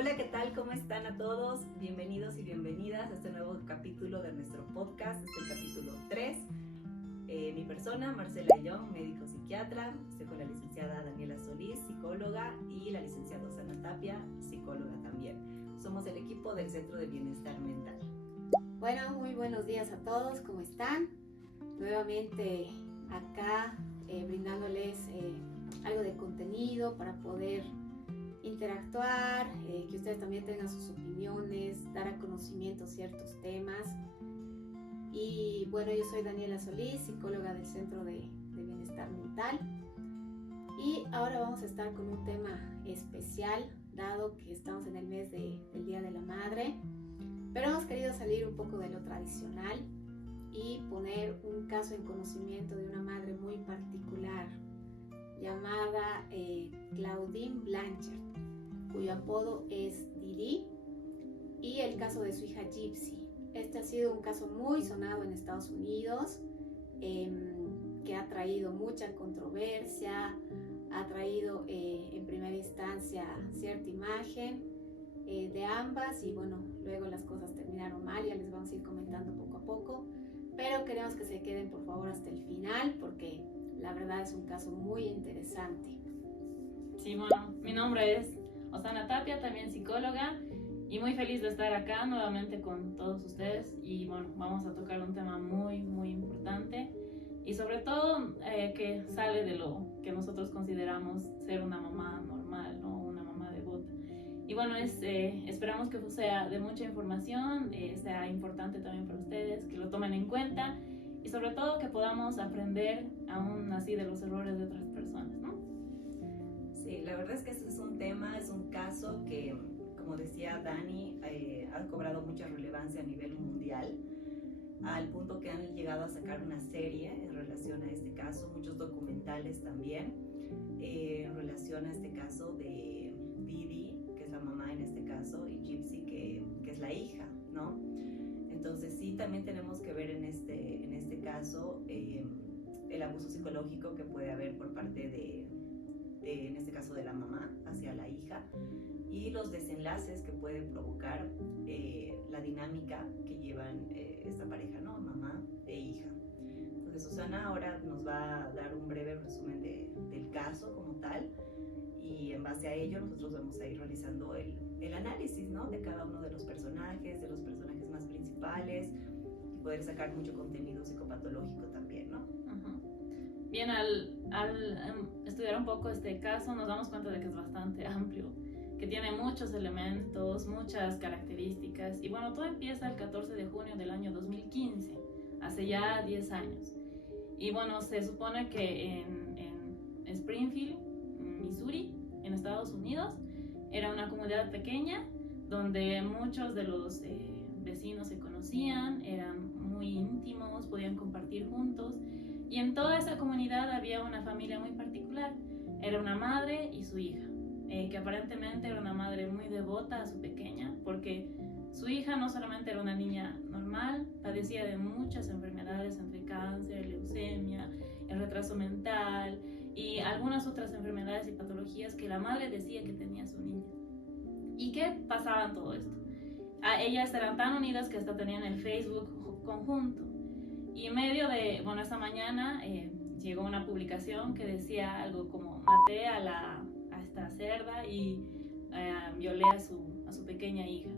Hola, ¿qué tal? ¿Cómo están a todos? Bienvenidos y bienvenidas a este nuevo capítulo de nuestro podcast, este es el capítulo 3. Mi persona, Marcela Young, médico psiquiatra, estoy con la licenciada Daniela Solís, psicóloga, y la licenciada Osana Tapia, psicóloga también. Somos el equipo del Centro de Bienestar Mental. Bueno, muy buenos días a todos, ¿cómo están? Nuevamente acá brindándoles algo de contenido para poder interactuar, que ustedes también tengan sus opiniones, dar a conocimiento ciertos temas. Y bueno, yo soy Daniela Solís, psicóloga del Centro de Bienestar Mental. Y ahora vamos a estar con un tema especial, dado que estamos en el mes del Día de la Madre. Pero hemos querido salir un poco de lo tradicional y poner un caso en conocimiento de una madre muy particular llamada Claudine Blanchard, cuyo apodo es Didi, y el caso de su hija Gypsy. Este ha sido un caso muy sonado en Estados Unidos, que ha traído mucha controversia, ha traído en primera instancia cierta imagen de ambas, y bueno, luego las cosas terminaron mal, ya les vamos a ir comentando poco a poco, pero queremos que se queden por favor hasta el final porque la verdad es un caso muy interesante. Sí, bueno, mi nombre es Osana Tapia, también psicóloga, y muy feliz de estar acá nuevamente con todos ustedes. Y bueno, vamos a tocar un tema muy importante y sobre todo que sale de lo que nosotros consideramos ser una mamá normal, ¿no? Una mamá devota. Y bueno, esperamos que sea de mucha información, sea importante también para ustedes, que lo tomen en cuenta y sobre todo que podamos aprender aún así de los errores de otras personas, ¿no? Sí, la verdad es que este es un tema, es un caso que, como decía Dani, ha cobrado mucha relevancia a nivel mundial, al punto que han llegado a sacar una serie en relación a este caso, muchos documentales también, en relación a este caso de Didi, que es la mamá en este caso, y Gypsy, que es la hija, ¿no? Entonces sí, también tenemos que ver en este caso el abuso psicológico que puede haber por parte de, en este caso, de la mamá hacia la hija, y los desenlaces que puede provocar la dinámica que llevan esta pareja, ¿no? Mamá e hija. Entonces Susana ahora nos va a dar un breve resumen del caso como tal, y en base a ello nosotros vamos a ir realizando el análisis, ¿no? De cada uno de los personajes más principales, y poder sacar mucho contenido psicopatológico también, ¿no? Uh-huh. Bien, al estudiar un poco este caso nos damos cuenta de que es bastante amplio, que tiene muchos elementos, muchas características, y bueno, todo empieza el 14 de junio del año 2015, hace ya 10 años. Y bueno, se supone que en Springfield, Missouri, en Estados Unidos, era una comunidad pequeña donde muchos de los vecinos se conocían, eran muy íntimos, podían compartir juntos, y en toda esa comunidad había una familia muy particular. Era una madre y su hija, que aparentemente era una madre muy devota a su pequeña, porque su hija no solamente era una niña normal, padecía de muchas enfermedades, entre cáncer, leucemia, el retraso mental y algunas otras enfermedades y patologías que la madre decía que tenía su niña. ¿Y qué pasaba en todo esto? Ellas eran tan unidas que hasta tenían el Facebook conjunto. Y en medio de, bueno, esa mañana llegó una publicación que decía algo como: maté a esta cerda y violé a su pequeña hija.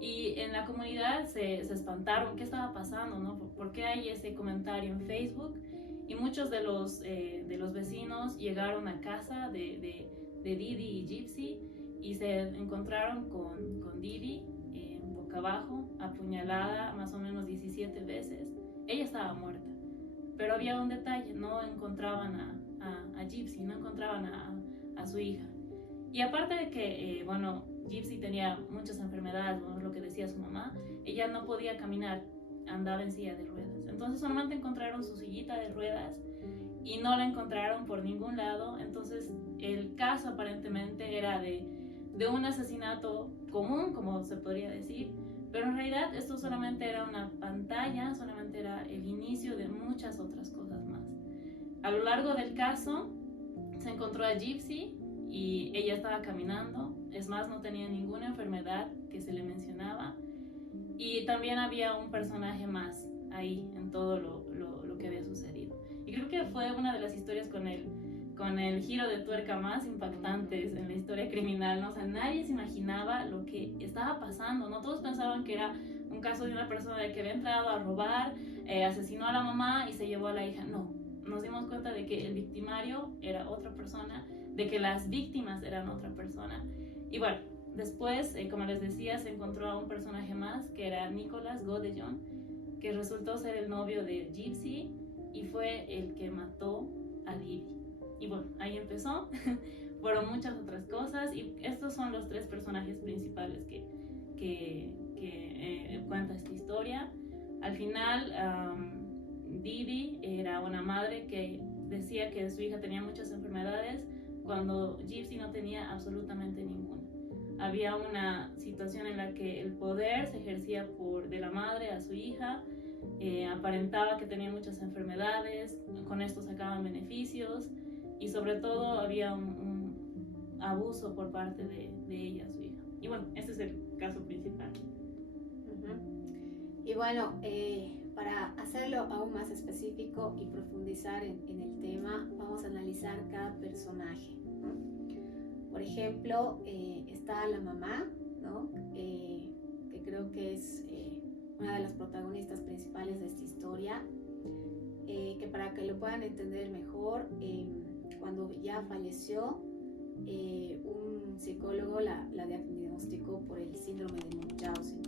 Y en la comunidad se espantaron, ¿qué estaba pasando, no? ¿Por qué hay ese comentario en Facebook? Y muchos de los vecinos llegaron a casa de Didi y Gypsy y se encontraron con Didi boca abajo, apuñalada más o menos 17 veces. Ella estaba muerta, pero había un detalle: no encontraban a Gypsy, no encontraban a su hija. Y aparte de que, bueno, Gypsy tenía muchas enfermedades, bueno, es lo que decía su mamá, ella no podía caminar, andaba en silla de ruedas. Entonces solamente encontraron su sillita de ruedas y no la encontraron por ningún lado. Entonces el caso aparentemente era de un asesinato común, como se podría decir, pero en realidad esto solamente era una pantalla, solamente era el inicio de muchas otras cosas más. A lo largo del caso se encontró a Gypsy y ella estaba caminando es más, no tenía ninguna enfermedad que se le mencionaba. Y también había un personaje más ahí en todo lo que había sucedido. Y creo que fue una de las historias con el giro de tuerca más impactantes en la historia criminal, ¿no? O sea, nadie se imaginaba lo que estaba pasando, ¿no? Todos pensaban que era un caso de una persona que había entrado a robar, asesinó a la mamá y se llevó a la hija. No, nos dimos cuenta de que el victimario era otra persona, de que las víctimas eran otra persona. Y bueno, después, como les decía, se encontró a un personaje más, que era Nicolas Godejohn, que resultó ser el novio de Gypsy y fue el que mató a Didi. Y bueno, ahí empezó. Fueron muchas otras cosas y estos son los 3 personajes principales que cuenta esta historia. Al final, Didi era una madre que decía que su hija tenía muchas enfermedades cuando Gypsy no tenía absolutamente ninguna. Había una situación en la que el poder se ejercía de la madre a su hija, aparentaba que tenía muchas enfermedades, con esto sacaban beneficios y sobre todo había un abuso por parte de ella, su hija. Y bueno, este es el caso principal. Y bueno, para hacerlo aún más específico y profundizar en el tema, vamos a analizar cada personaje, ¿no? Por ejemplo, está la mamá, ¿no? Que creo que es una de las protagonistas principales de esta historia, que para que lo puedan entender mejor, cuando ya falleció, un psicólogo la diagnosticó por el síndrome de Munchausen.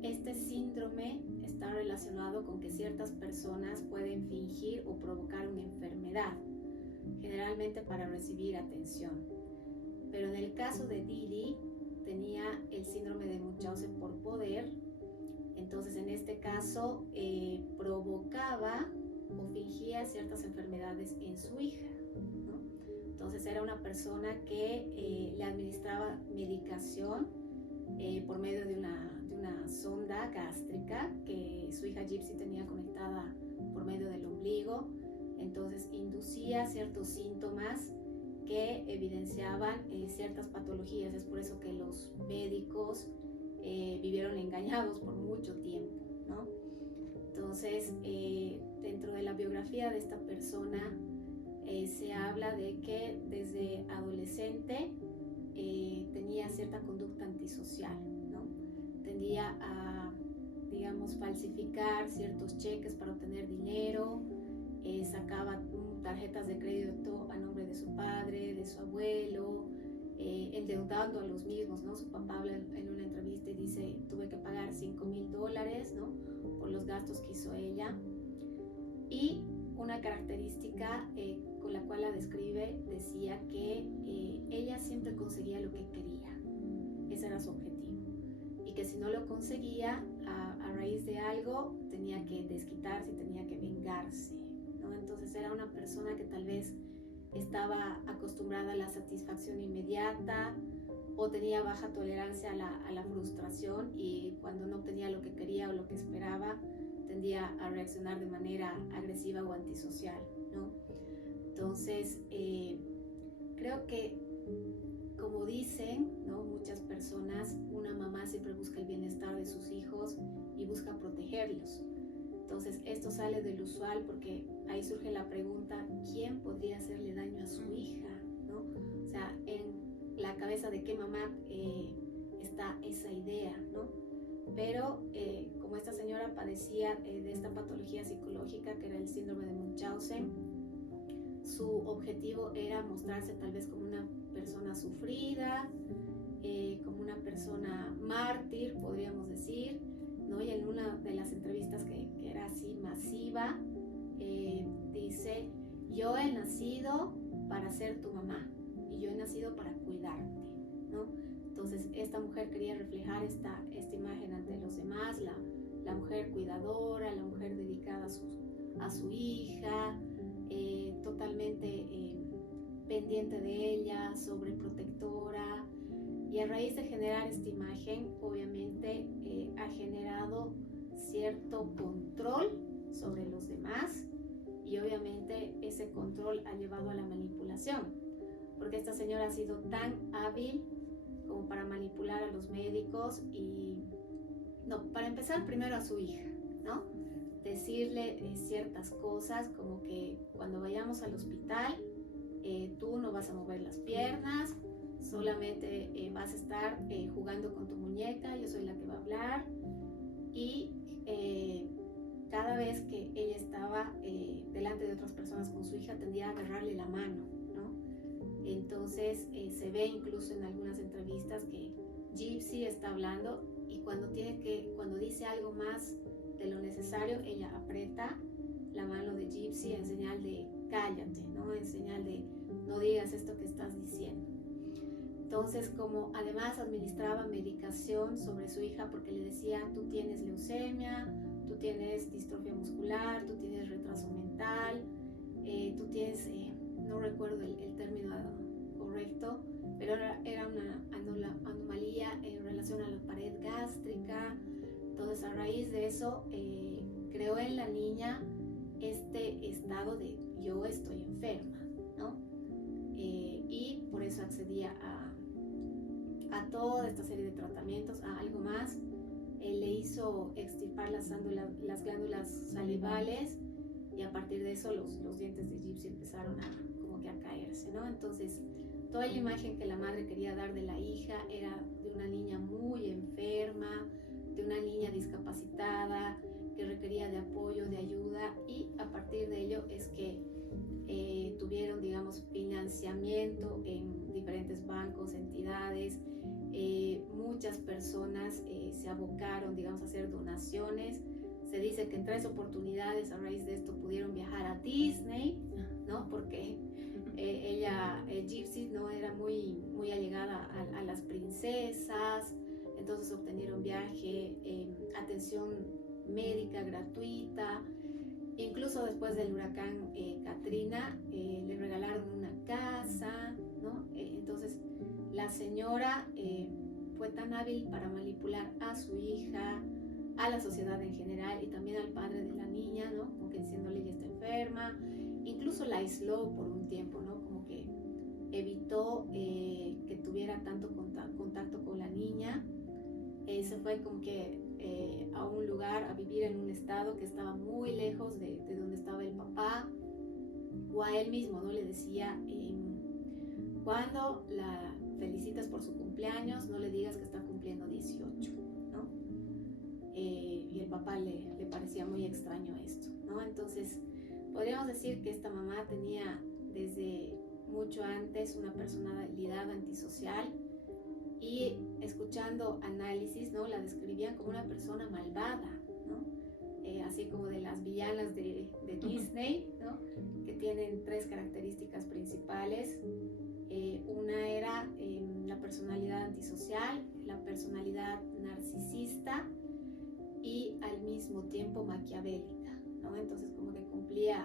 Este síndrome está relacionado con que ciertas personas pueden fingir o provocar una enfermedad, generalmente para recibir atención. Pero en el caso de Didi, tenía el síndrome de Munchausen por poder. Entonces, en este caso, provocaba o fingía ciertas enfermedades en su hija, ¿no? Entonces, era una persona que le administraba medicación por medio de una sonda gástrica que su hija Gypsy tenía conectada por medio del ombligo. Entonces inducía ciertos síntomas que evidenciaban ciertas patologías. Es por eso que los médicos vivieron engañados por mucho tiempo, ¿no? Entonces, dentro de la biografía de esta persona se habla de que desde adolescente tenía cierta conducta antisocial, ¿no? Tendía a, digamos, falsificar ciertos cheques para obtener dinero, sacaba tarjetas de crédito a nombre de su padre, de su abuelo, endeudando a los mismos, ¿no? Su papá habla en una entrevista y dice, tuve que pagar $5,000, ¿no? Por los gastos que hizo ella. Y una característica con la cual la describe, decía que ella siempre conseguía lo que quería. Ese era su objetivo. Y que si no lo conseguía, a raíz de algo, tenía que desquitarse y tenía que vengarse, ¿no? Entonces era una persona que tal vez estaba acostumbrada a la satisfacción inmediata o tenía baja tolerancia a la frustración, y cuando no obtenía lo que quería o lo que esperaba, tendía a reaccionar de manera agresiva o antisocial, ¿no? Entonces, creo que, como dicen, ¿no?, muchas personas, una mamá siempre busca el bienestar de sus hijos y busca protegerlos. Entonces, esto sale del usual porque ahí surge la pregunta, ¿quién podría hacerle daño a su hija?, ¿no? O sea, en la cabeza de qué mamá está esa idea, ¿no? Pero como esta señora padecía de esta patología psicológica que era el síndrome de Munchausen, su objetivo era mostrarse tal vez como una persona sufrida, como una persona mártir, podríamos decir, ¿no? Y en una de las entrevistas que era así masiva, dice, yo he nacido para ser tu mamá y yo he nacido para cuidarte, ¿no? Entonces esta mujer quería reflejar esta imagen ante los demás, la mujer cuidadora, la mujer dedicada a su hija, totalmente pendiente de ella, sobreprotectora. Y a raíz de generar esta imagen, obviamente ha generado cierto control sobre los demás, y obviamente ese control ha llevado a la manipulación, porque esta señora ha sido tan hábil como para manipular a los médicos y, no, para empezar primero a su hija, ¿no? Decirle ciertas cosas como que cuando vayamos al hospital, tú no vas a mover las piernas, solamente vas a estar jugando con tu muñeca, yo soy la que va a hablar, y cada vez que ella estaba delante de otras personas con su hija tendía a agarrarle la mano, ¿no? Entonces se ve incluso en algunas entrevistas que Gypsy está hablando y cuando dice algo más de lo necesario, ella aprieta la mano de Gypsy en señal de cállate, ¿no? En señal de no digas esto que estás diciendo. Entonces, como además administraba medicación sobre su hija porque le decía, tú tienes leucemia, tú tienes distrofia muscular, tú tienes retraso mental, tú tienes, no recuerdo el término correcto, pero era una anomalía en relación a la pared gástrica. Entonces, a raíz de eso, creó en la niña este estado de yo estoy enferma, ¿no? Y por eso accedía a toda esta serie de tratamientos, a algo más. Le hizo extirpar las glándulas salivales y a partir de eso los dientes de Gypsy empezaron como que a caerse, ¿no? Entonces, toda la imagen que la madre quería dar de la hija era de una niña muy enferma, de una niña discapacitada, que requería de apoyo, de ayuda, y a partir de ello es que tuvieron, digamos, financiamiento en diferentes bancos, entidades. Muchas personas se abocaron, digamos, a hacer donaciones. Se dice que en 3 oportunidades a raíz de esto pudieron viajar a Disney, ¿no? Porque Gypsy no era muy allegada a las princesas, entonces obtenieron viaje, atención médica gratuita. Incluso después del huracán Katrina, le regalaron una casa, ¿no? Entonces, la señora fue tan hábil para manipular a su hija, a la sociedad en general y también al padre de la niña, ¿no? Como que diciéndole ella está enferma. Incluso la aisló por un tiempo, ¿no? Como que evitó que tuviera tanto contacto con la niña. Se fue como que a un lugar a vivir en un estado que estaba muy lejos de donde estaba el papá, o a él mismo, ¿no? Le decía, cuando la felicitas por su cumpleaños, no le digas que está cumpliendo 18, ¿no? Y el papá le parecía muy extraño esto, ¿no? Entonces, podríamos decir que esta mamá tenía desde mucho antes una personalidad antisocial, y escuchando análisis, ¿no? La describían como una persona malvada, ¿no? Así como de las villanas de Disney, ¿no? Que tienen 3 características principales. Una era la personalidad antisocial, la personalidad narcisista y al mismo tiempo maquiavélica, ¿no? Entonces como que cumplía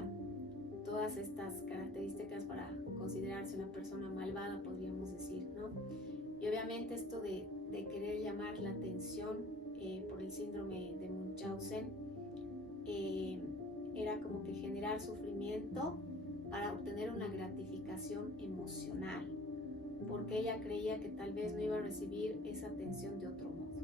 todas estas características para considerarse una persona malvada, podríamos decir, ¿no? Y obviamente esto de querer llamar la atención por el síndrome de Munchausen era como que generar sufrimiento para obtener una gratificación emocional, porque ella creía que tal vez no iba a recibir esa atención de otro modo.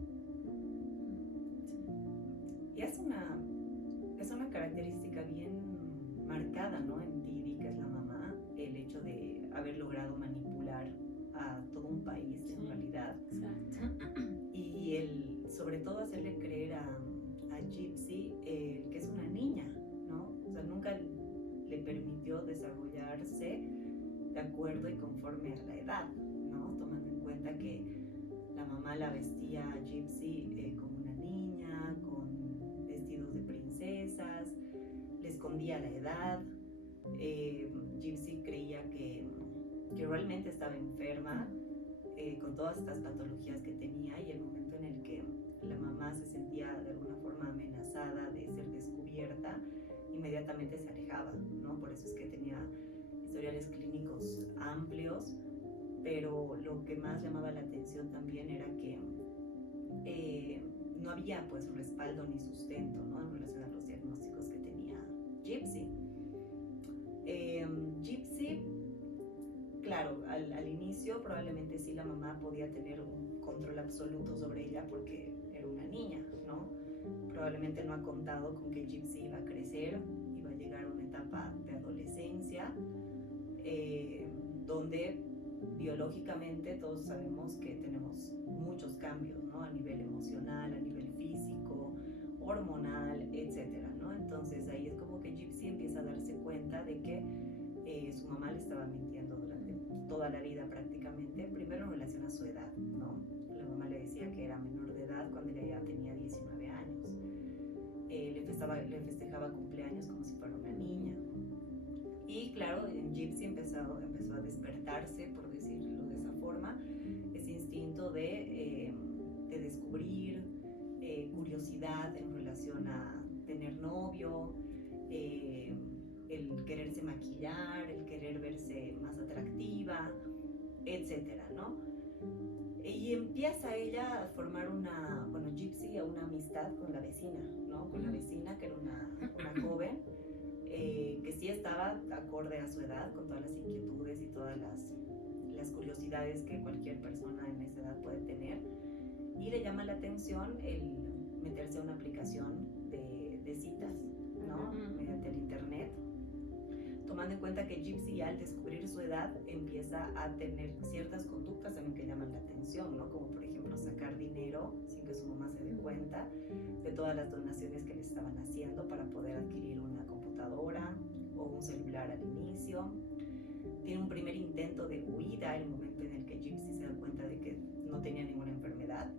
Y es una característica bien marcada, ¿no? En Didi, que es la mamá, el hecho de haber logrado manipular a todo un país, en realidad. Exacto. Y sobre todo hacerle creer a Gypsy que es una niña, ¿no? O sea, nunca le permitió desarrollarse de acuerdo y conforme a la edad, ¿no? Tomando en cuenta que la mamá la vestía a Gypsy como una niña, con vestidos de princesas, le escondía la edad. Gypsy creía que realmente estaba enferma, con todas estas patologías que tenía, y el momento en el que la mamá se sentía de alguna forma amenazada de ser descubierta, inmediatamente se alejaba, ¿no? Por eso es que tenía historiales clínicos amplios, pero lo que más llamaba la atención también era que no había pues respaldo ni sustento, ¿no? En relación a los diagnósticos que tenía Gypsy. Gypsy, claro, al inicio probablemente sí la mamá podía tener un control absoluto sobre ella porque era una niña, ¿no? Probablemente no ha contado con que Gypsy iba a crecer, iba a llegar a una etapa de adolescencia, donde biológicamente todos sabemos que tenemos muchos cambios, ¿no? A nivel emocional, a nivel físico, hormonal, etcétera, ¿no? Entonces ahí es como que Gypsy empieza a darse cuenta de que su mamá le estaba mintiendo durante toda la vida prácticamente, primero en relación a su edad, ¿no? La mamá le decía que era menor de edad cuando ella ya tenía 19 años. Le festejaba cumpleaños como si fuera una niña. Y claro, en Gypsy empezó a despertarse, por decirlo de esa forma, ese instinto de descubrir, curiosidad en relación a tener novio, el quererse maquillar, el querer verse más atractiva, etcétera, ¿no? Y empieza ella a formar Gypsy, una amistad con la vecina, ¿no? Con la vecina, que era una joven, que sí estaba acorde a su edad, con todas las inquietudes y todas las curiosidades que cualquier persona en esa edad puede tener. Y le llama la atención el meterse a una aplicación de citas, ¿no? Mediante el internet. Tomando en cuenta que Gypsy, al descubrir su edad, empieza a tener ciertas conductas también que llaman la atención, ¿no? Como por ejemplo sacar dinero sin que su mamá se dé cuenta de todas las donaciones que le estaban haciendo para poder adquirir una computadora o un celular al inicio. Tiene un primer intento de huida en el momento en el que Gypsy se da cuenta de que no tenía ninguna enfermedad.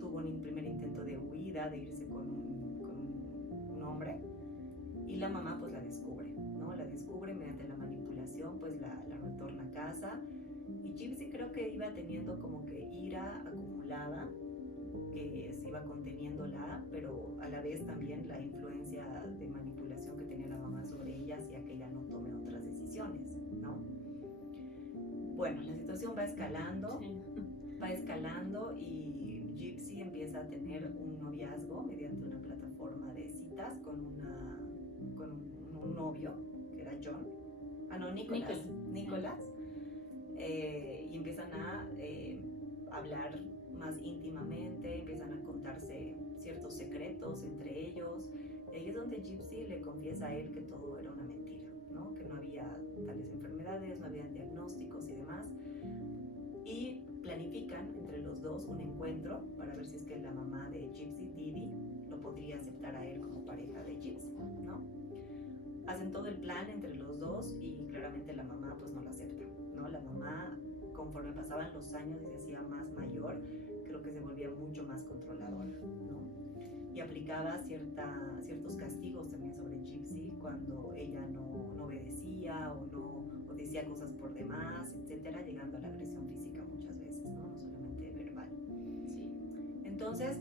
Tuvo un primer intento de huida, de irse con un hombre, y la mamá pues la descubre, ¿no? La descubre mediante la manipulación, pues la retorna a casa, y Gypsy creo que iba teniendo como que ira acumulada, que se iba conteniéndola, pero a la vez también la influencia de manipulación que tenía la mamá sobre ella hacía que ella no tome otras decisiones, ¿no? Bueno, la situación va escalando, y Gypsy empieza a tener un noviazgo mediante una plataforma de citas con un novio, que era John. Nicolás. Y empiezan a hablar más íntimamente, empiezan a contarse ciertos secretos entre ellos. Y ahí es donde Gypsy le confiesa a él que todo era una mentira, ¿no? Que no había tales enfermedades, no había diagnósticos y demás. Y planifican entre los dos un encuentro para ver si es que la mamá de Gypsy, Didi, lo podría aceptar a él como pareja de Gypsy, ¿no? Hacen todo el plan entre los dos y claramente la mamá pues no lo acepta, ¿no? La mamá, conforme pasaban los años y se hacía más mayor, creo que se volvía mucho más controladora, ¿no? Y aplicaba ciertos castigos también sobre Gypsy cuando ella no obedecía o decía cosas por demás, etcétera, llegando a la agresión física muchas veces, ¿no? No solamente verbal. Sí. Entonces,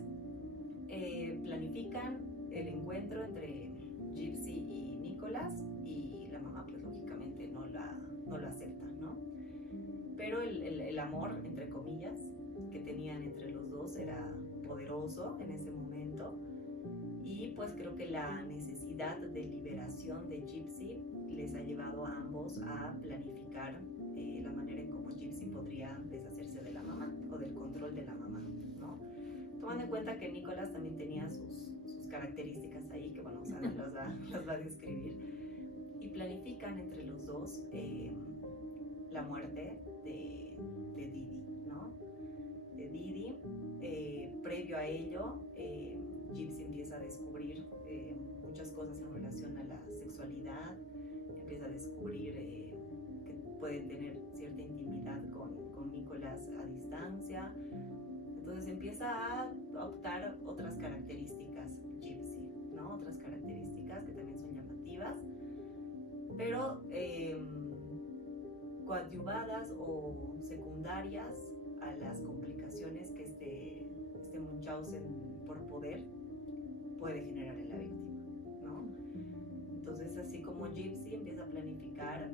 planifican el encuentro entre Gypsy y Nicolás, y la mamá pues lógicamente no lo acepta, ¿no? Pero el amor, entre comillas, que tenían entre los dos era poderoso en ese momento, y pues creo que la necesidad de liberación de Gypsy les ha llevado a ambos a planificar la manera en cómo Gypsy podría deshacerse de la mamá o del control de la mamá, ¿no? Tomando en cuenta que Nicolás también tenía sus características ahí, que bueno, o sea, las va a describir, y planifican entre los dos la muerte de Didi, ¿no? De Didi. Previo a ello, Gypsy empieza a descubrir muchas cosas en relación a la sexualidad, empieza a descubrir que pueden tener cierta intimidad con Nicolás a distancia. Entonces empieza a adoptar otras características Gypsy, ¿no? Otras características que también son llamativas, pero coadyuvadas o secundarias a las complicaciones que este Munchausen por poder puede generar en la víctima, ¿no? Entonces, así como Gypsy empieza a planificar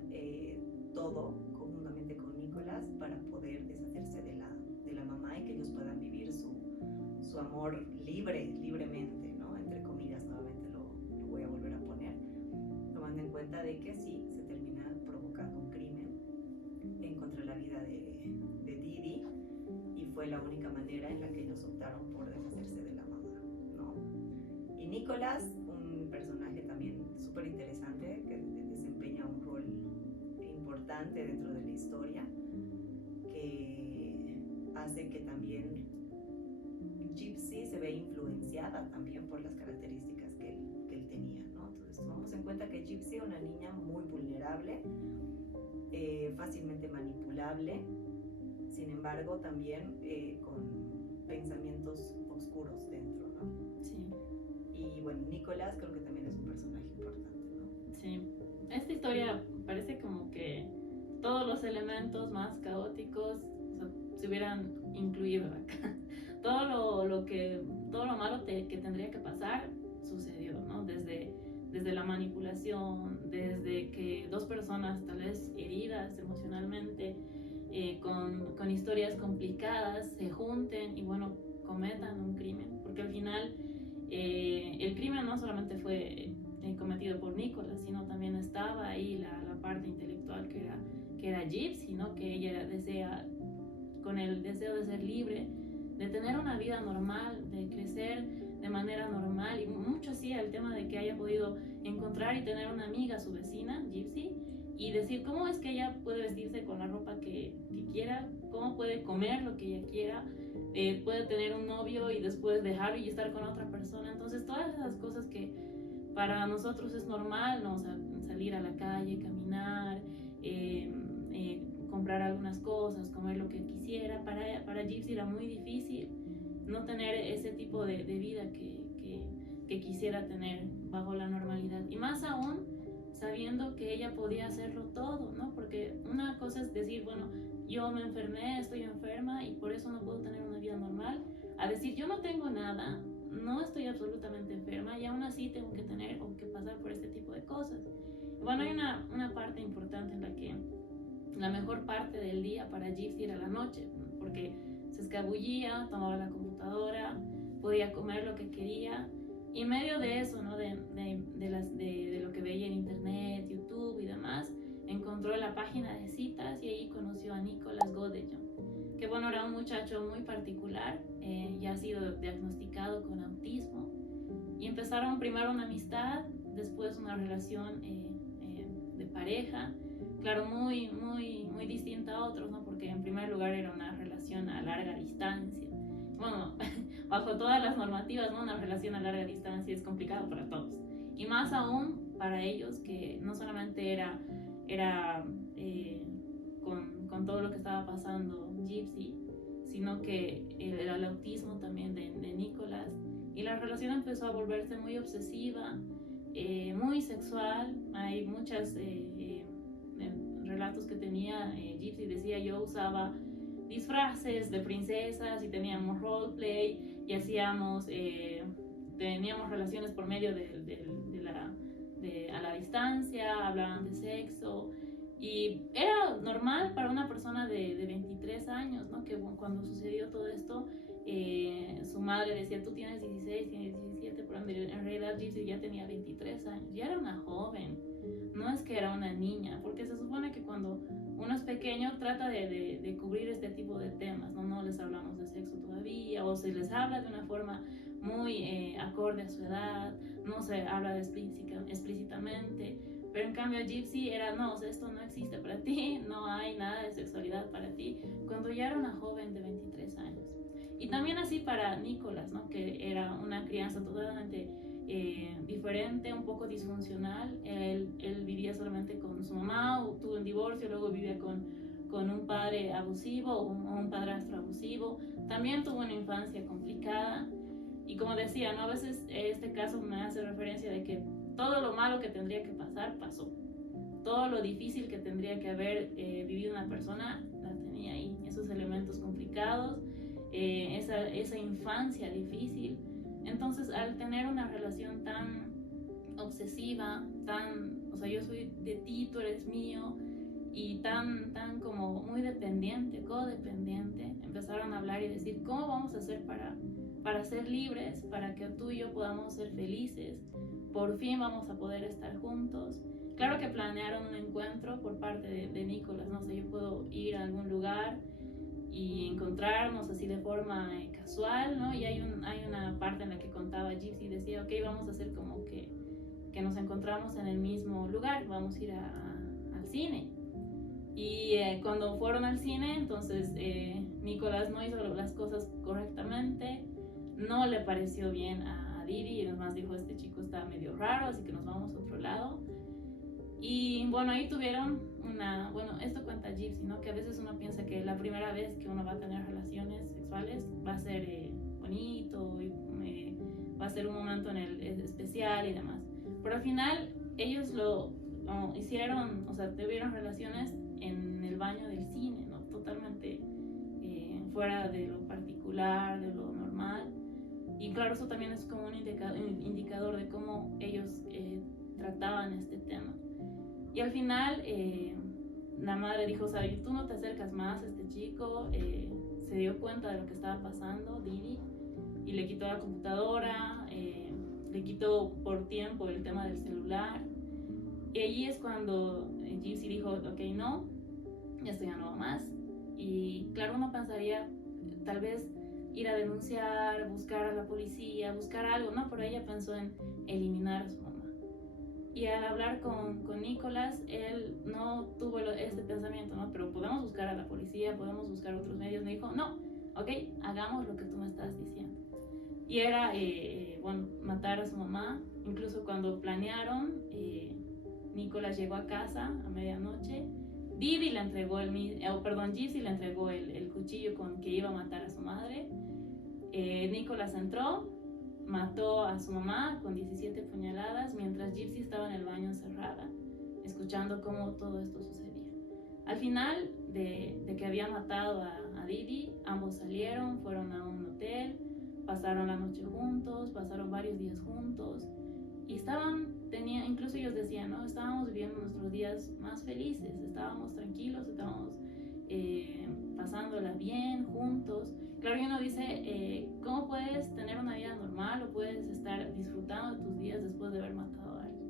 todo conjuntamente con Nicolás para poder deshacerse de la mamá y que ellos puedan vivir su amor libremente, ¿no? Entre comillas, nuevamente lo voy a volver a poner, tomando en cuenta de que sí, se termina provocando un crimen fue la única manera en la que ellos optaron por deshacerse de la mamá, ¿no? Y Nicolás, un personaje también súper interesante que desempeña un rol importante dentro de la historia, que hace que también Gypsy se ve influenciada también por las características que él tenía, ¿no? Entonces tomamos en cuenta que Gypsy era una niña muy vulnerable, fácilmente manipulable, sin embargo también con pensamientos oscuros dentro, ¿no? Sí. Y bueno, Nicolás creo que también es un personaje importante, ¿no? Sí. Esta historia parece como que todos los elementos más caóticos, o sea, se hubieran incluido acá. Todo lo malo que tendría que pasar sucedió, ¿no? Desde la manipulación, desde que dos personas tal vez heridas emocionalmente, con historias complicadas, se junten y bueno, cometan un crimen, porque al final el crimen no solamente fue cometido por Nicolás, sino también estaba ahí la parte intelectual que era Gypsy, ¿no? Que ella desea, con el deseo de ser libre, de tener una vida normal, de crecer de manera normal, y mucho así el tema de que haya podido encontrar y tener una amiga, su vecina, Gypsy, y decir cómo es que ella puede vestirse con la ropa que quiera, cómo puede comer lo que ella quiera, puede tener un novio y después dejarlo y estar con otra persona. Entonces todas esas cosas que para nosotros es normal, ¿no? O sea, salir a la calle, caminar, comprar algunas cosas, comer lo que quisiera, para Gypsy era muy difícil no tener ese tipo de vida que quisiera tener bajo la normalidad, y más aún sabiendo que ella podía hacerlo todo, ¿no? Porque una cosa es decir, bueno, yo me enfermé, estoy enferma y por eso no puedo tener una vida normal, a decir, yo no tengo nada, no estoy absolutamente enferma y aún así tengo que tener o que pasar por este tipo de cosas. Bueno, hay una parte importante en la que la mejor parte del día para Gypsy era la noche, porque se escabullía, tomaba la computadora, podía comer lo que quería, y en medio de eso, ¿no? de lo que veía en internet, YouTube y demás, encontró la página de citas y ahí conoció a Nicolás Godejohn, que bueno, era un muchacho muy particular, ya ha sido diagnosticado con autismo, y empezaron primero una amistad, después una relación de pareja, claro, muy distinta a otros, ¿no? Porque en primer lugar era una relación a larga distancia. Bueno, bajo todas las normativas, ¿no? Una relación a larga distancia es complicado para todos. Y más aún para ellos, que no solamente era con todo lo que estaba pasando Gypsy, sino que era el autismo también de Nicolás. Y la relación empezó a volverse muy obsesiva, muy sexual. Hay muchas relatos que tenía Gypsy, decía, yo usaba disfraces de princesas y teníamos roleplay y teníamos relaciones por medio a la distancia, hablaban de sexo, y era normal para una persona de 23 años, ¿no? Que cuando sucedió todo esto, su madre decía, tú tienes 16, tienes 17, pero en realidad Gypsy ya tenía 23 años, ya era una joven, no es que era una niña, porque se supone que cuando uno es pequeño trata de cubrir este tipo de temas, no les hablamos de sexo todavía, o se les habla de una forma muy acorde a su edad, no se habla explícitamente, pero en cambio Gypsy era, no, o sea, esto no existe para ti, no hay nada de sexualidad para ti, cuando ya era una joven de 23 años. Y también así para Nicolás, ¿no? Que era una crianza totalmente diferente, un poco disfuncional. Él vivía solamente con su mamá, tuvo un divorcio, luego vivía con un padre abusivo o un padrastro abusivo. También tuvo una infancia complicada, y como decía, ¿no? A veces este caso me hace referencia de que todo lo malo que tendría que pasar, pasó. Todo lo difícil que tendría que haber vivido una persona, la tenía ahí. Esos elementos complicados, esa infancia difícil. Entonces, al tener una relación tan obsesiva, o sea, yo soy de ti, tú eres mío, y tan como muy dependiente, codependiente, empezaron a hablar y decir, ¿cómo vamos a hacer para ser libres, para que tú y yo podamos ser felices? Por fin vamos a poder estar juntos. Claro que planearon un encuentro por parte de Nicolás, no sé, yo puedo ir a algún lugar y encontrarnos así de forma casual, ¿no? Y hay una parte en la que contaba Gypsy, decía, ok, vamos a hacer como que nos encontramos en el mismo lugar, vamos a ir al cine. Y cuando fueron al cine, entonces Nicolás no hizo las cosas correctamente, no le pareció bien a Didi y además dijo, este chico está medio raro, así que nos vamos a otro lado. Y bueno, ahí tuvieron bueno, esto cuenta Gypsy, ¿no? Que a veces uno piensa que la primera vez que uno va a tener relaciones sexuales va a ser bonito, y, va a ser un momento especial y demás. Pero al final ellos lo hicieron, o sea, tuvieron relaciones en el baño del cine, ¿no? Totalmente fuera de lo particular, de lo normal. Y claro, eso también es como un indicador de cómo ellos trataban este tema. Y al final la madre dijo, o sea, tú no te acercas más a este chico, se dio cuenta de lo que estaba pasando, Didi, y le quitó la computadora, le quitó por tiempo el tema del celular. Y allí es cuando Gypsy dijo, ok, no, esto ya no va más. Y claro, uno pensaría tal vez ir a denunciar, buscar a la policía, buscar algo, ¿no? Pero ella pensó en eliminar a su mamá. Y al hablar con Nicolás, él no tuvo este pensamiento, ¿no? Pero podemos buscar a la policía, podemos buscar otros medios. Me dijo, no, ok, hagamos lo que tú me estás diciendo. Y era, bueno, matar a su mamá. Incluso cuando planearon, Nicolás llegó a casa a medianoche. Didi le entregó Gypsy le entregó el cuchillo con que iba a matar a su madre. Nicolás entró, mató a su mamá con 17 puñaladas mientras Gypsy estaba en el baño encerrada, escuchando cómo todo esto sucedía. Al final de que había matado a Didi, ambos salieron, fueron a un hotel, pasaron la noche juntos, pasaron varios días juntos y incluso ellos decían, ¿no? Estábamos viviendo nuestros días más felices, estábamos tranquilos, estábamos pasándola bien juntos. Claro, y uno dice, ¿cómo puedes tener una vida normal o puedes estar disfrutando de tus días después de haber matado a alguien?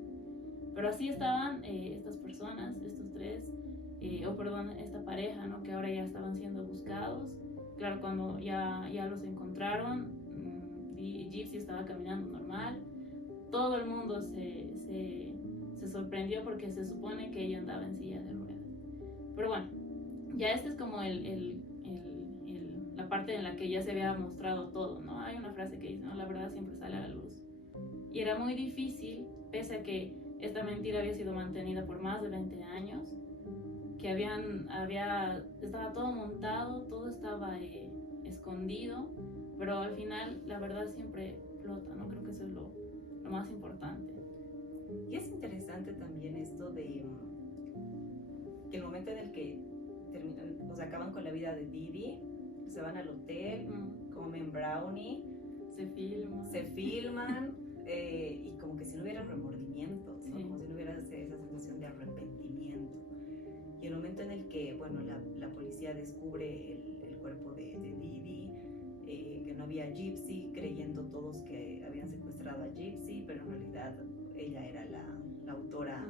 Pero así estaban estas personas, estos tres, esta pareja, ¿no? Que ahora ya estaban siendo buscados. Claro, cuando ya los encontraron, Gypsy estaba caminando normal. Todo el mundo se sorprendió porque se supone que ella andaba en silla de ruedas. Pero bueno, ya este es como la parte en la que ya se había mostrado todo, ¿no? Hay una frase que dice, ¿no? La verdad siempre sale a la luz. Y era muy difícil, pese a que esta mentira había sido mantenida por más de 20 años, que estaba todo montado, todo estaba escondido, pero al final la verdad siempre flota, ¿no? Creo que eso es lo más importante. Y es interesante también esto de que el momento en el que acaban con la vida de Didi, se van al hotel, comen brownie, se filman y como que si no hubiera remordimientos, ¿no? Como si no hubiera esa sensación de arrepentimiento. Y el momento en el que, bueno, la policía descubre el cuerpo de Didi, que no había Gypsy, creyendo todos que habían secuestrado a Gypsy, pero en realidad ella era la autora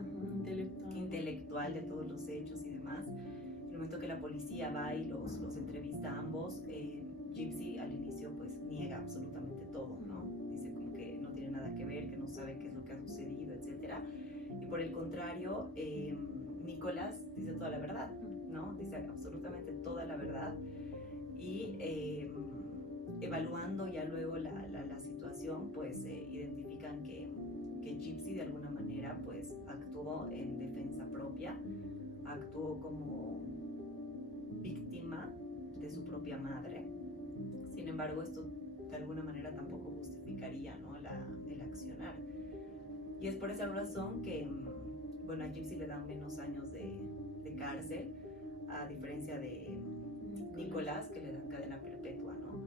intelectual de todos los hechos y demás. En el momento que la policía va y los entrevista a ambos, Gypsy al inicio pues niega absolutamente todo, ¿no? Dice como que no tiene nada que ver, que no sabe qué es lo que ha sucedido, etc. Y por el contrario, Nicolás dice toda la verdad, ¿no? Dice absolutamente toda la verdad. Y evaluando ya luego la situación, pues identifican que Gypsy de alguna manera pues actuó en defensa propia, actuó como víctima de su propia madre. Sin embargo, esto de alguna manera tampoco justificaría, ¿no? el accionar. Y es por esa razón que, bueno, a Gypsy le dan menos años de cárcel, a diferencia de Nicolás, que le dan cadena perpetua, ¿no?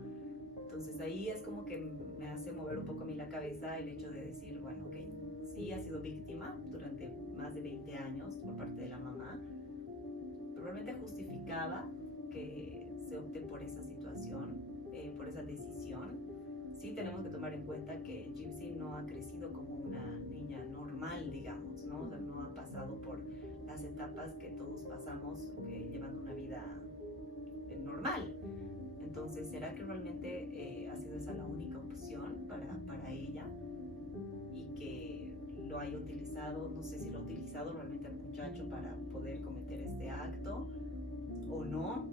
Entonces ahí es como que me hace mover un poco a mí la cabeza el hecho de decir, bueno, ok, sí ha sido víctima durante más de 20 años por parte de la mamá, probablemente justificaba que se opte por esa situación, por esa decisión. Sí tenemos que tomar en cuenta que Gypsy no ha crecido como una niña normal, digamos, ¿no? O sea, no ha pasado por las etapas que todos pasamos, llevando una vida normal. Entonces, ¿será que realmente ha sido esa la única opción para ella? Y que lo haya utilizado, no sé si lo ha utilizado realmente el muchacho para poder cometer este acto o no.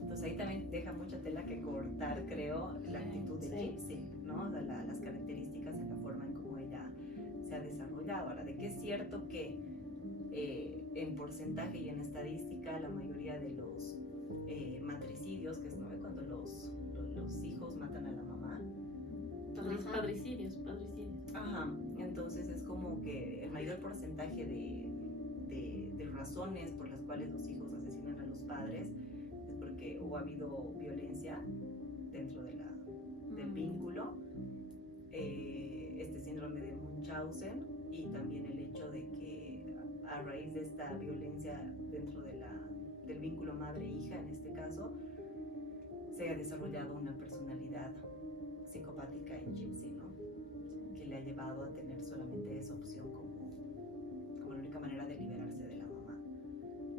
Entonces ahí también deja mucha tela que cortar, creo, la actitud de Gypsy, ¿no? O sea, las características en la forma en cómo ella se ha desarrollado. Ahora, de que es cierto que en porcentaje y en estadística la mayoría de los matricidios, que es, ¿no?, cuando los hijos matan a la mamá. Padricidios. Ajá, entonces es como que el mayor porcentaje de razones por las cuales los hijos asesinan a los padres es porque o ha habido violencia dentro del vínculo, este síndrome de Munchausen, y también el hecho de que a raíz de esta violencia dentro del vínculo madre-hija, en este caso, se ha desarrollado una personalidad psicopática en Gypsy, ¿no? Que le ha llevado a tener solamente esa opción como la única manera de liberarse de la mamá.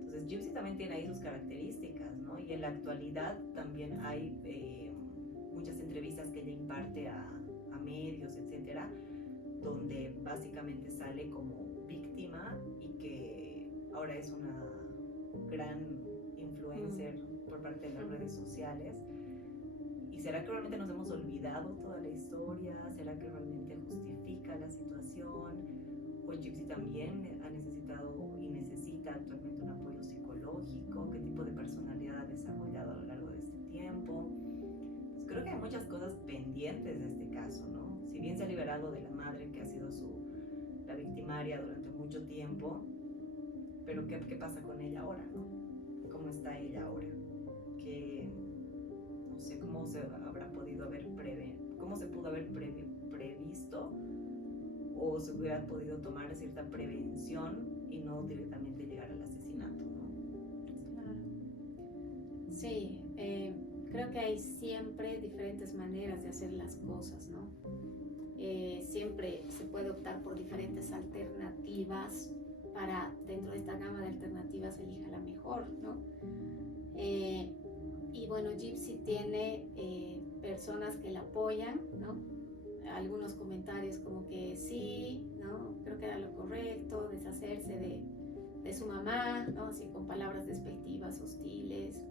Entonces Gypsy también tiene ahí sus características, ¿no? Y en la actualidad también hay muchas entrevistas que ella imparte a medios, etcétera, donde básicamente sale como víctima y que ahora es una gran influencer por parte de las redes sociales. ¿Y será que realmente nos hemos olvidado toda la historia? ¿Será que realmente justifica la situación? ¿O Gypsy también ha necesitado y necesita actualmente un apoyo psicológico? ¿Qué tipo de personalidad ha desarrollado a lo largo de este tiempo? Pues creo que hay muchas cosas pendientes de este caso, ¿no? Si bien se ha liberado de la madre, que ha sido la victimaria durante mucho tiempo, pero ¿qué pasa con ella ahora, no? ¿Cómo está ella ahora? No sé cómo se habrá podido cómo se pudo haber previsto, o se hubiera podido tomar cierta prevención y no directamente llegar al asesinato, ¿no? Claro. Sí, creo que hay siempre diferentes maneras de hacer las cosas, ¿no? Siempre se puede optar por diferentes alternativas para, dentro de esta gama de alternativas, elija la mejor, ¿no? Y bueno, Gypsy tiene personas que la apoyan, ¿no? Algunos comentarios como que sí, ¿no? Creo que era lo correcto, deshacerse de su mamá, ¿no? Así con palabras despectivas, hostiles,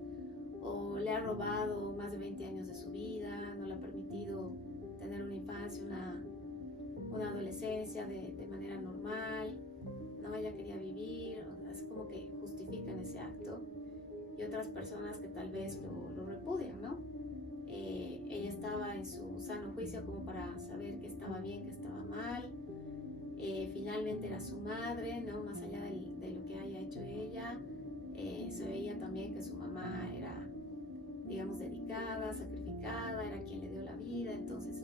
o le ha robado más de 20 años de su vida, no le ha permitido tener una infancia, una adolescencia de manera normal, ¿no? Ella quería vivir, es como que justifican ese acto. Y otras personas que tal vez lo repudian, ¿no? Ella estaba en su sano juicio como para saber qué estaba bien, qué estaba mal. Finalmente era su madre, ¿no? Más allá de lo que haya hecho ella, se veía también que su mamá era, digamos, dedicada, sacrificada, era quien le dio la vida. Entonces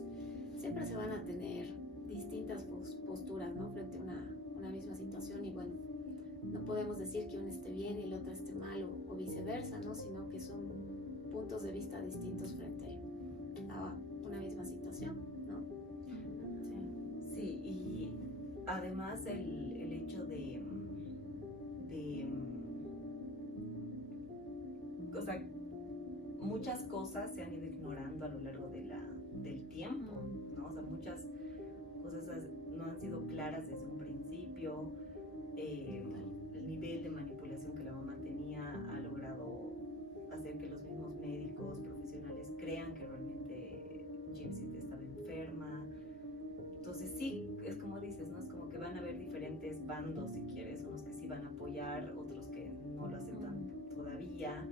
siempre se van a tener distintas posturas, ¿no? Frente a una misma situación. Y bueno, no podemos decir que uno esté bien y el otro esté mal, o viceversa, ¿no? Sino que son puntos de vista distintos frente a una misma situación, ¿no? Sí, y además el hecho de o sea, muchas cosas se han ido ignorando a lo largo del tiempo, ¿no? O sea, muchas cosas no han sido claras desde un principio. El nivel de manipulación que la mamá tenía ha logrado hacer que los mismos médicos profesionales crean que realmente Gypsy estaba enferma. Entonces sí, es como dices, ¿no? Es como que van a haber diferentes bandos, si quieres, unos que sí van a apoyar, otros que no lo aceptan todavía,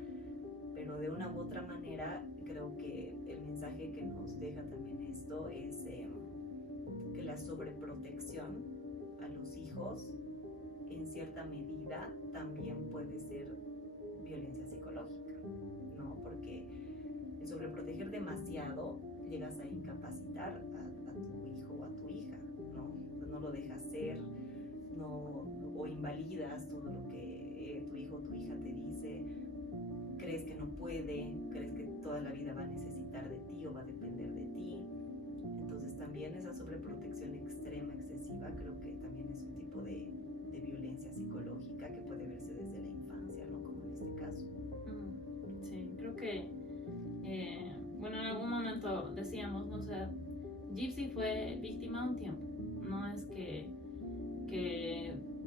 pero de una u otra manera creo que el mensaje que nos deja también esto es que la sobreprotección a los hijos en cierta medida también puede ser violencia psicológica, ¿no? Porque el sobreproteger demasiado llegas a incapacitar a tu hijo o a tu hija, ¿no? No lo dejas ser, o invalidas todo lo que tu hijo o tu hija te dice, crees que no puede, crees que toda la vida va a necesitar de ti o va a depender de ti. Entonces también esa sobreprotección extrema, excesiva, creo que también es un tipo de violencia psicológica que puede verse desde la infancia, ¿no? Como en este caso. Sí, creo que momento decíamos, ¿no? O sea, Gypsy fue víctima un tiempo, no es que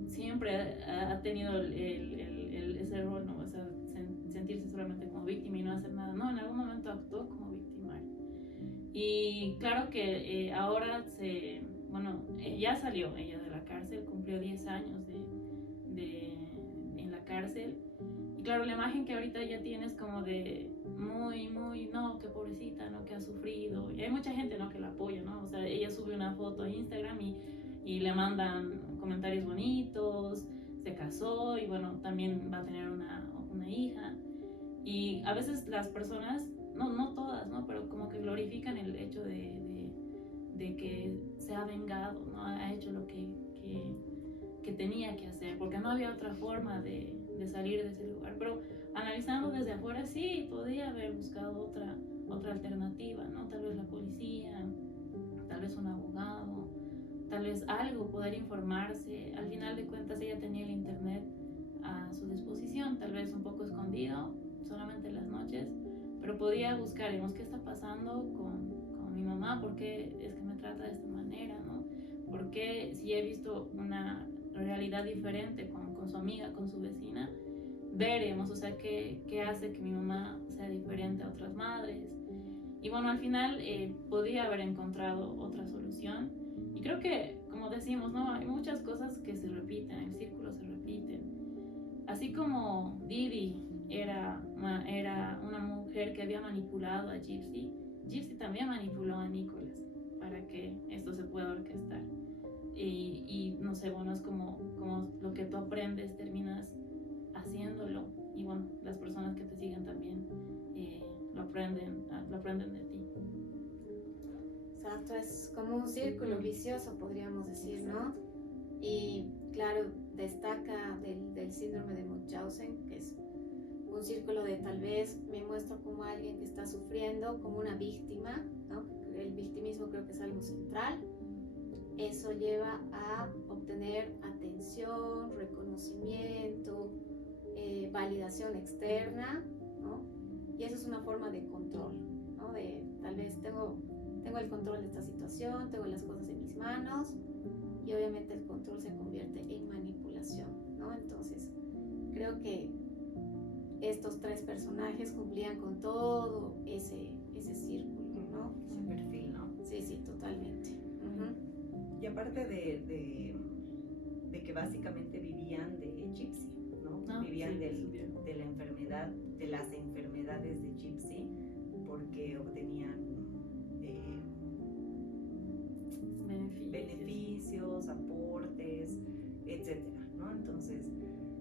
siempre ha tenido ese rol, ¿no? O sea, sentirse solamente como víctima y no hacer nada, no, en algún momento actuó como victimario. Y claro que ahora ya salió ella de la cárcel, cumplió 10 años en la cárcel. Y claro, la imagen que ahorita ella tiene es como de muy, no, que pobrecita, ¿no? Que ha sufrido. Y hay mucha gente, ¿no? Que la apoya, ¿no? O sea, ella sube una foto a Instagram y le mandan comentarios bonitos, se casó y bueno, también va a tener una hija. Y a veces las personas, no todas, ¿no? Pero como que glorifican el hecho de que se ha vengado, ¿no? Ha hecho lo que tenía que hacer, porque no había otra forma de salir de ese lugar. Pero analizando desde afuera, sí, podía haber buscado otra alternativa, ¿no? Tal vez la policía, tal vez un abogado, tal vez algo, poder informarse. Al final de cuentas ella tenía el internet a su disposición, tal vez un poco escondido, solamente en las noches, pero podía buscar, digamos, qué está pasando con mi mamá, por qué es que me trata de esta manera, ¿no? ¿Por qué si he visto una realidad diferente con su amiga, con su vecina, veremos, o sea, qué hace que mi mamá sea diferente a otras madres? Y bueno, al final podía haber encontrado otra solución. Y creo que, como decimos, ¿no? Hay muchas cosas que se repiten, el círculo se repite. Así como Didi era una mujer que había manipulado a Gypsy, Gypsy también manipuló a Nicholas para que esto se pueda orquestar. Y no sé, bueno, es como lo que tú aprendes, terminas haciéndolo. Y bueno, las personas que te siguen también lo aprenden de ti. Exacto, es como un círculo vicioso, podríamos decir, ¿no? Y claro, destaca del síndrome de Munchausen, que es un círculo de tal vez me muestro como alguien que está sufriendo, como una víctima, ¿no? El victimismo creo que es algo central. Eso lleva a obtener atención, reconocimiento, validación externa, ¿no? Y eso es una forma de control, ¿no? De tal vez tengo el control de esta situación, tengo las cosas en mis manos, y obviamente el control se convierte en manipulación, ¿no? Entonces, creo que estos tres personajes cumplían con todo ese círculo, ¿no? Ese perfil, ¿no? Sí, totalmente. Y aparte de que básicamente vivían de Gypsy, ¿no? Vivían de la enfermedad, de las enfermedades de Gypsy, porque obtenían beneficios, aportes, etcétera, ¿no? Entonces,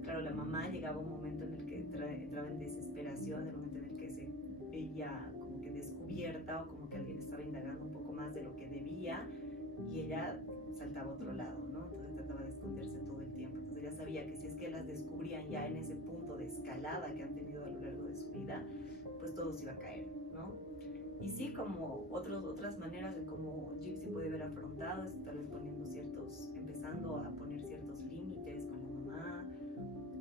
claro, la mamá llegaba un momento en el que entraba en desesperación, el momento en el que se veía como que descubierta o como que alguien estaba indagando un poco más de lo que debía, y ella saltaba a otro lado, ¿no? Entonces trataba de esconderse todo el tiempo. Entonces ella sabía que si es que las descubrían ya en ese punto de escalada que han tenido a lo largo de su vida, pues todo se iba a caer, ¿no? Y sí, como otras maneras de cómo Gypsy puede haber afrontado, es tal vez empezando a poner ciertos límites con la mamá,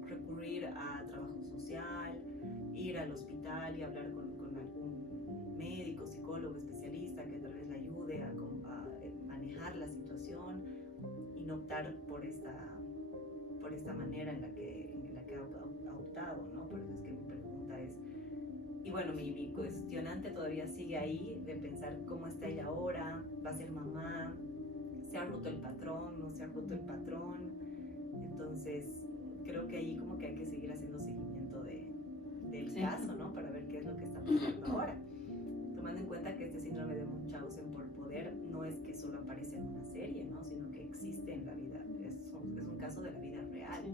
recurrir a trabajo social, ir al hospital y hablar con algún médico, psicólogo, especialista que tal vez le ayude a manejar la situación y no optar por esta manera en la que ha optado, ¿no? Por eso es que mi pregunta es, y bueno, mi cuestionante todavía sigue ahí, de pensar cómo está ella ahora, va a ser mamá, se ha roto el patrón, no se ha roto el patrón. Entonces creo que ahí como que hay que seguir haciendo seguimiento del caso, ¿no? Para ver qué es lo que está pasando ahora, tomando en cuenta que este síndrome de Munchausen por poder no es que solo aparece en una serie, ¿no? Sino que existe en la vida, es un caso de la vida real.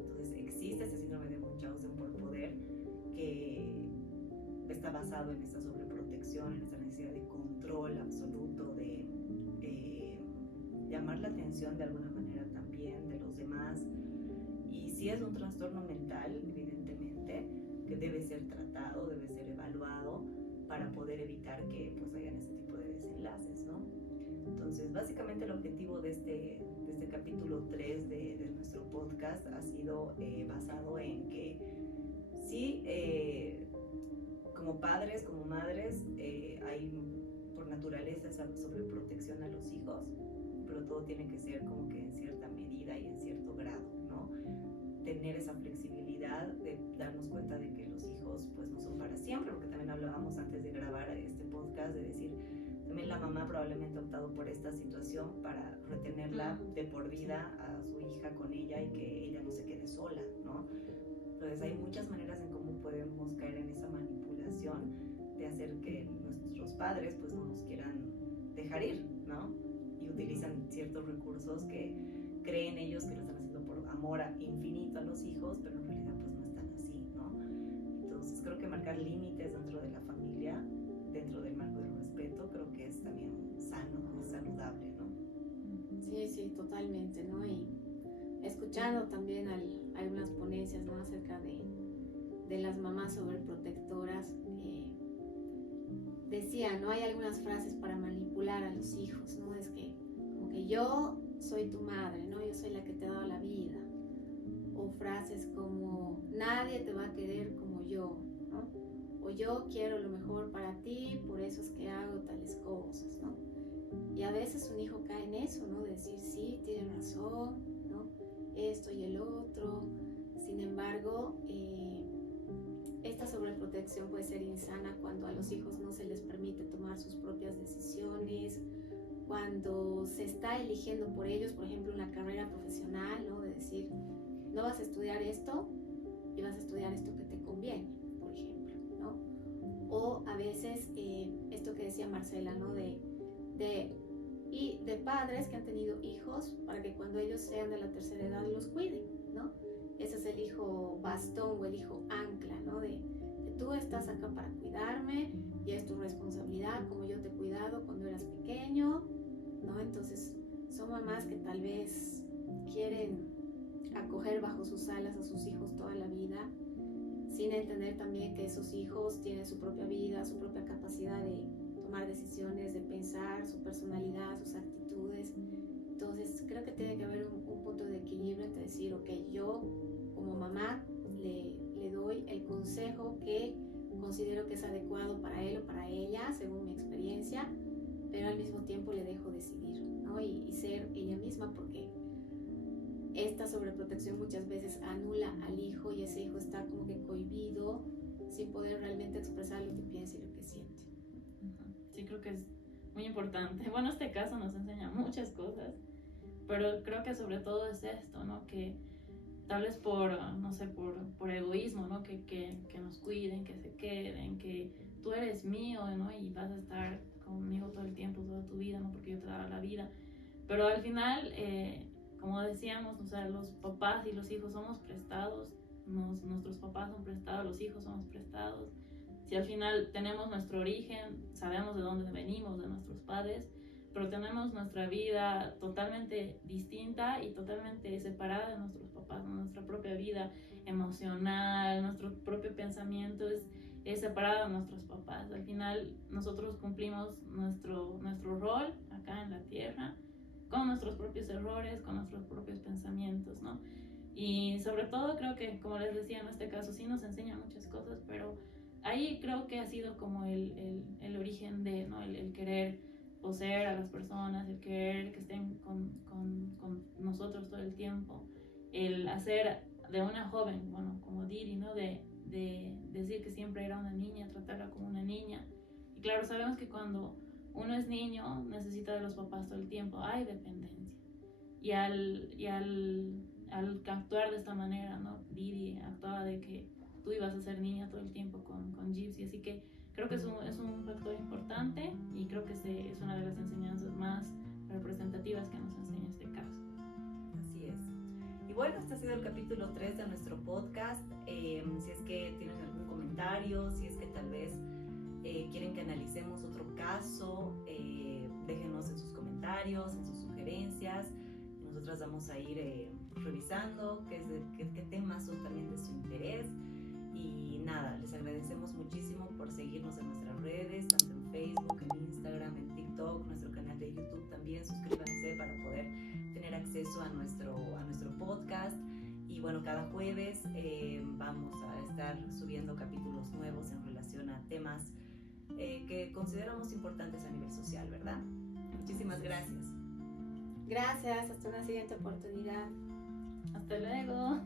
Entonces existe este síndrome de Munchausen por poder que está basado en esta sobreprotección, en esta necesidad de control absoluto, de llamar la atención de alguna manera también de los demás. Y sí es un trastorno mental, evidentemente, que debe ser tratado, debe ser evaluado para poder evitar que pues hayan este tipo de desenlaces, ¿no? Entonces, básicamente el objetivo de este capítulo 3 de nuestro podcast ha sido basado en que sí, como padres, como madres, hay sobreprotección a los hijos, pero todo tiene que ser como que en cierta medida y en cierto grado, ¿no? Tener esa flexibilidad de darnos cuenta de que los hijos pues no son para siempre, porque también hablábamos antes de grabar este podcast de decir, también la mamá probablemente ha optado por esta situación para retenerla de por vida a su hija con ella y que ella no se quede sola, ¿no? Entonces hay muchas maneras en cómo podemos caer en esa manipulación de hacer que nuestros padres pues no nos quieran dejar ir, ¿no? Y utilizan ciertos recursos que creen ellos que lo están haciendo por amor infinito a los hijos, pero en realidad pues no están así, ¿no? Entonces creo que marcar límites dentro de la familia, dentro del marco del respeto, creo que es también sano, es saludable, ¿no? Sí, totalmente, ¿no? Y escuchando también algunas ponencias, ¿no? Acerca de las mamás sobreprotectoras, decía, ¿no? Hay algunas frases para manipular a los hijos, ¿no? Es que como que yo soy tu madre, ¿no? Yo soy la que te ha dado la vida. O frases como nadie te va a querer como yo, ¿no? O yo quiero lo mejor para ti, por eso es que hago tales cosas, ¿no? Y a veces un hijo cae en eso, ¿no? De decir, sí, tiene razón, ¿no? Esto y el otro. Sin embargo, esta sobreprotección puede ser insana cuando a los hijos no se les permite tomar sus propias decisiones, cuando se está eligiendo por ellos, por ejemplo, una carrera profesional, ¿no? De decir, no vas a estudiar esto y vas a estudiar esto que te conviene, por ejemplo, ¿no? O a veces, esto que decía Marcela, ¿no? De padres que han tenido hijos para que cuando ellos sean de la tercera edad los cuiden, ¿no? Ese es el hijo bastón o el hijo ancla, ¿no? De tú estás acá para cuidarme y es tu responsabilidad como yo te he cuidado cuando eras pequeño, ¿no? Entonces son mamás que tal vez quieren acoger bajo sus alas a sus hijos toda la vida, sin entender también que esos hijos tienen su propia vida, su propia capacidad de tomar decisiones, de pensar, su personalidad, sus actitudes. Entonces creo que tiene que haber un punto de equilibrio entre decir, ok, yo como mamá le doy el consejo que considero que es adecuado para él o para ella, según mi experiencia, pero al mismo tiempo le dejo decidir, ¿no? Y ser ella misma, porque esta sobreprotección muchas veces anula al hijo y ese hijo está como que cohibido, sin poder realmente expresar lo que piensa y lo que siente. Sí, creo que es muy importante. Bueno, este caso nos enseña muchas cosas, pero creo que sobre todo es esto, ¿no? Que tal vez por, no sé, por egoísmo, ¿no? Que nos cuiden, que se queden, que tú eres mío, ¿no? Y vas a estar conmigo todo el tiempo, toda tu vida, ¿no? Porque yo te daba la vida. Pero al final, como decíamos, o sea, los papás y los hijos somos prestados, nuestros papás son prestados, los hijos somos prestados. Si al final tenemos nuestro origen, sabemos de dónde venimos, de nuestros padres, pero tenemos nuestra vida totalmente distinta y totalmente separada de nuestros papás, ¿no? Nuestra propia vida emocional, nuestro propio pensamiento es separado de nuestros papás. Al final nosotros cumplimos nuestro rol acá en la tierra con nuestros propios errores, con nuestros propios pensamientos, ¿no? Y sobre todo creo que, como les decía, en este caso sí nos enseña muchas cosas, pero ahí creo que ha sido como el origen de, ¿no? El querer poseer a las personas, el querer que estén con nosotros todo el tiempo, el hacer de una joven, bueno, como Didi, ¿no? De decir que siempre era una niña, tratarla como una niña. Y claro, sabemos que cuando uno es niño necesita de los papás todo el tiempo, hay dependencia. Y al actuar de esta manera, ¿no? Didi actuaba de que tú ibas a ser niña todo el tiempo con Gypsy, así que creo que es un factor importante y creo que es una de las enseñanzas más representativas que nos enseña este caso. Así es. Y bueno, este ha sido el capítulo 3 de nuestro podcast. Si es que tienen algún comentario, si es que tal vez quieren que analicemos otro caso, déjenos en sus comentarios, en sus sugerencias. Nosotras vamos a ir revisando qué temas son también de su interés. Y nada, les agradecemos muchísimo por seguirnos en nuestras redes, tanto en Facebook, en Instagram, en TikTok, nuestro canal de YouTube también. Suscríbanse para poder tener acceso a nuestro podcast. Y bueno, cada jueves vamos a estar subiendo capítulos nuevos en relación a temas que consideramos importantes a nivel social, ¿verdad? Muchísimas gracias. Gracias, hasta una siguiente oportunidad. Hasta luego.